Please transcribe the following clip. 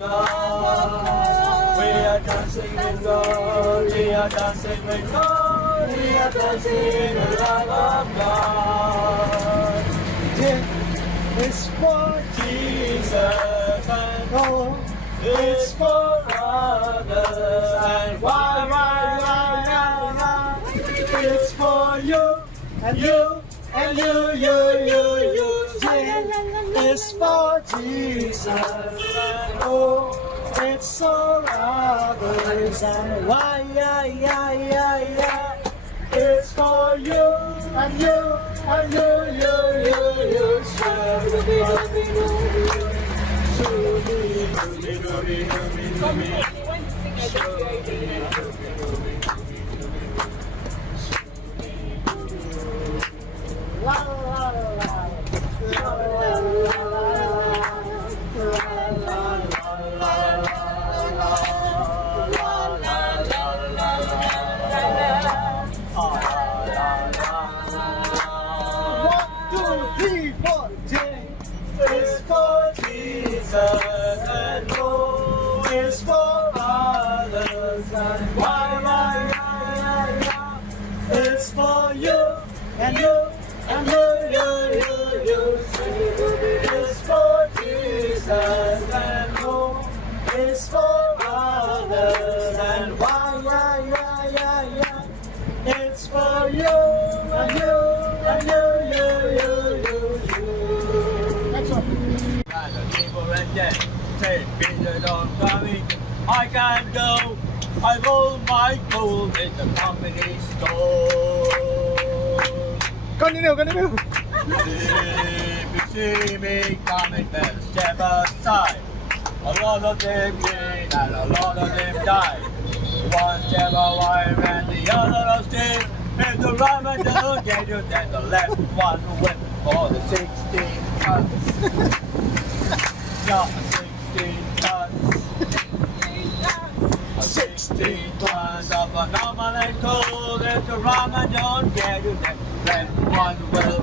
God. We are dancing with God. We are dancing with God. We are dancing in the love of God. It's for Jesus and oh, it's for others and why. It's for you and you and you. It's for Jesus and oh, it's for others and why. It's for you and you and you. It's for Jesus and oh, it's for others and why. It's for you and you and you. It's for Jesus and oh, it's for others and why. It's for you and you and you. Next one. And the people and then say, Peter, don't coming. I can't go. I roll my gold in the company store. Continue. If you see me coming, then step aside. A lot of them gain and a lot of them die. One step away and the other will steal. If the right one doesn't get you, then the left one will win for the 16 tons. Yeah, 16 tons. 16 tons of anomaly cold. If the right one don't get you, then left one will